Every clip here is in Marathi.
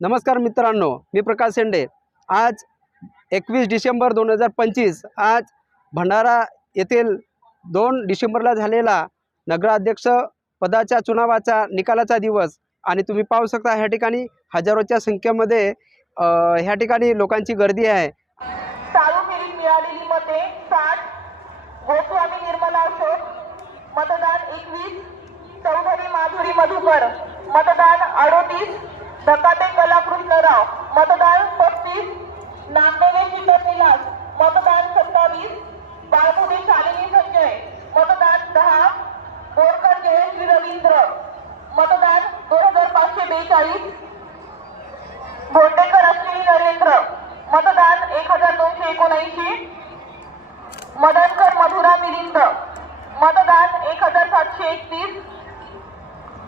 नमस्कार मित्रांनो, मी प्रकाश शेंडे। आज 21 डिसेंबर 2025 आज भंडारा येथील 2 डिसेंबरला झालेला नगराध्यक्ष पदाच्या चुनावाचा निकालाचा दिवस आणि तुम्ही पाहू शकता ह्या ठिकाणी हजारोच्या संख्येमध्ये ह्या ठिकाणी लोकांची गर्दी आहे। चालू फेरीत मिळालेली मते 60, गोस्वामी निर्मला अशोक, मतदान 21, चौधरी माधुरी मधुकर, मतदान 38, धकाते कला कृष्णराव, मतदान 35, नागदेवे शीतल विलास, मतदान 27, बाळमुदे शालिनी संजय, मतदान 10, बोरकर जयश्री रवींद्र, मतदान 2542, भोंडेकर अश्विनी नरेंद्र, मतदान 1279, मदनकर मधुरा मिलिंद, मतदान 1731,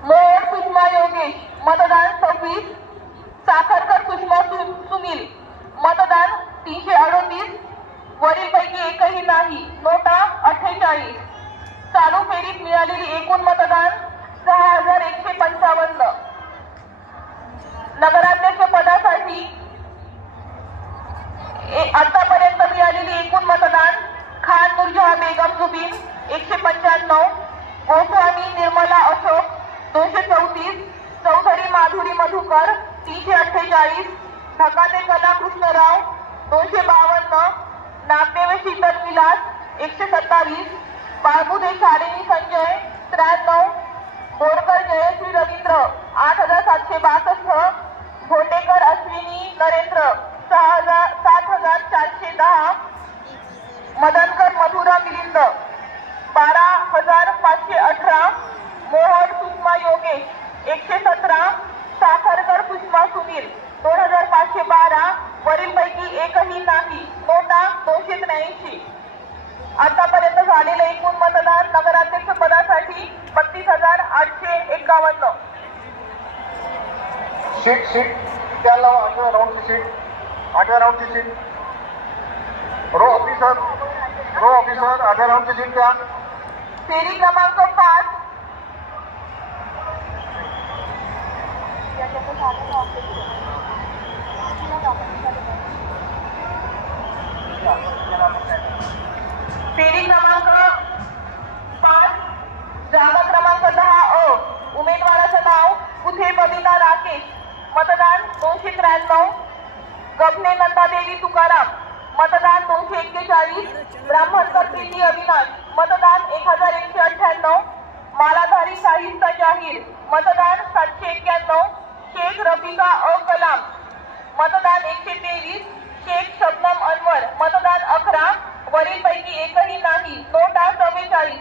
मोर सुषमा योगेश, मतदान 26, साखरकर सुषमा सुनील, मतदान 338, वरीलपैकी एकही नाही, नोटा 48। चालू फेरीत मिळालेली एकूण मतदान 6155। नगराध्यक्ष पदासाठी आतापर्यंत मिळालेली एकूण मतदान खान नूरजहां बेगम जुबीन 195, गोस्वामी निर्मला अशोक 234, चौधरी माधुरी मधुकर 348, धकाते कला कृष्णराव 252, नागदेवे शीतल विलास 127, बाळमुदे शालिनी संजय 93, बोरकर जयश्री रवींद्र 8762, भोंडेकर अश्विनी नरेंद्र 7410, मदनकर मधुरा मिलिंद 12518, मोहर सुषमा योगेश 117, साखरकर सुषमा सुनील 2512, वरीलपैकी एकही नाही, नोटा 283। आतापर्यंत झालेले एकूण मतदान नगराध्यक्ष पदासाठी 32851। सीट त्याला 8व्या राऊंडची सीट रो ऑफिसर 8व्या राऊंडची सीट द्या। फेरी क्रमांक 5 फेरी क्रमांक 5 जागा क्रमांक 10 उमेदवाराचं नाव कुथे बबिता राकेश, मतदान 293, गभने नंदादेवी तुकाराम, मतदान 241, ब्राह्मणकर प्रीती अविनाश, मतदान 1198, मालाधारी शाहिस्ता जाहीर, मतदान 791, शेख रफिका कलाम, मतदान 123, शेख शबनम अनवर, मतदान 11, वरीलपैकी एकही नाही, नोटा 44।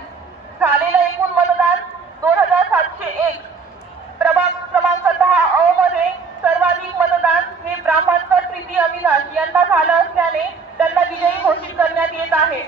झालेलं एकूण मतदान 2701। प्रभाग क्रमांक 10 मध्ये सर्वाधिक मतदान हे ब्राह्मणकर प्रीती अविनाश यांना झालं असल्याने त्यांना विजयी घोषित करण्यात येत आहे।